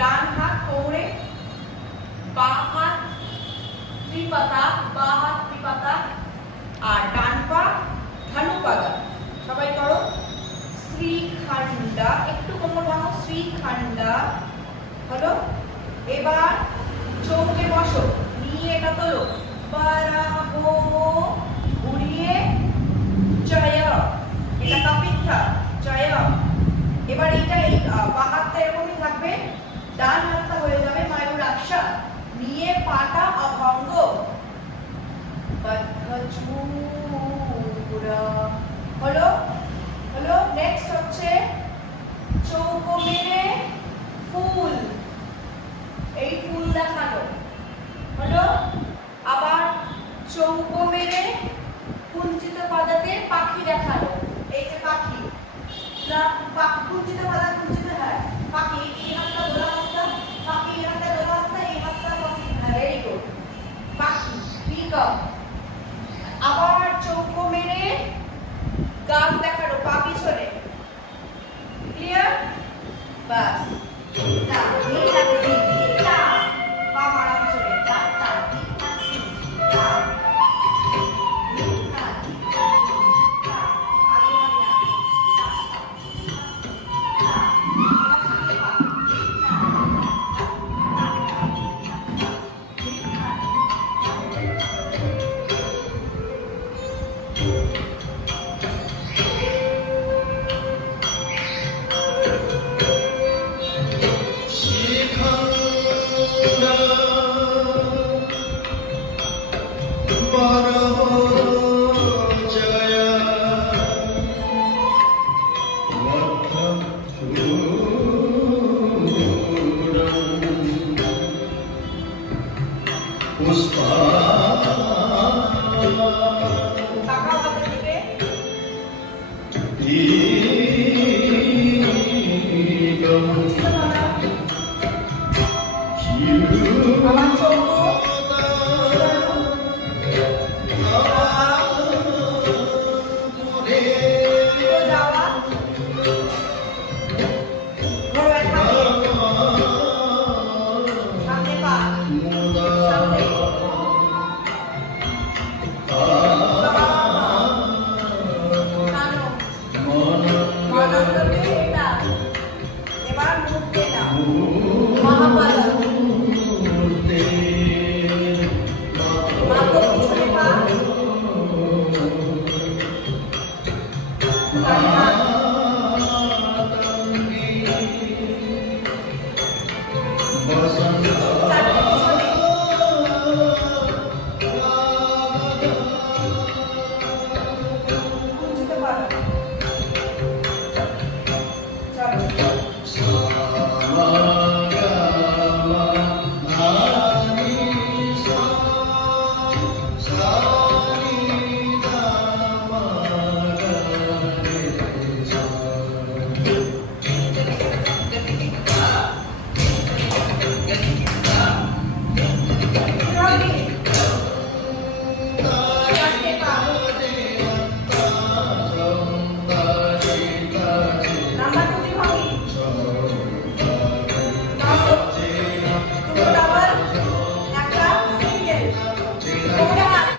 ডান হাত কোমরে, বাঁ হাত ত্রিপাতা, আর ডান পা ধনুপাদা। সবাই করো শ্রীখণ্ডা, একটু কোমর ভাঙো, শ্রীখণ্ডা হলো। এবার চৌকে বসো, নিয়ে এটা তোলো, বারাবো, ঘুরিয়ে জয়, এটা কাপিঠা জয়। এবার এইটাই বাঁ হাতটা এরকমই থাকবে, ডান হাতটা হয়ে যাবে ময়ূরাক্ষা, নিয়ে পাটা অভঙ্গ, হলো হলো। নেক্সট হচ্ছে চৌকো মেরে ফুল, এই ফুল দেখানো হলো। আবার চৌকো মেরে কুঞ্চিত পাদাতে পাখি দেখানো, এই যে পাখি, কুঞ্চিত পাদা, কুঞ্চিত, হ্যাঁ পাখি, এই হাতটা দোলা হাতটা পাখি, এই হাতটা দোলা হাতটা, এই হাতটা পাখি, হ্যাঁ ভেরি গুড, পাখি পিকক। আবার চৌকো মেরে গাছ দেখানো, পা পিছনে, ক্লিয়ার? বাস, পা মারা পিছনে, এবার মুখ দিয়ে নাও, মহাপাল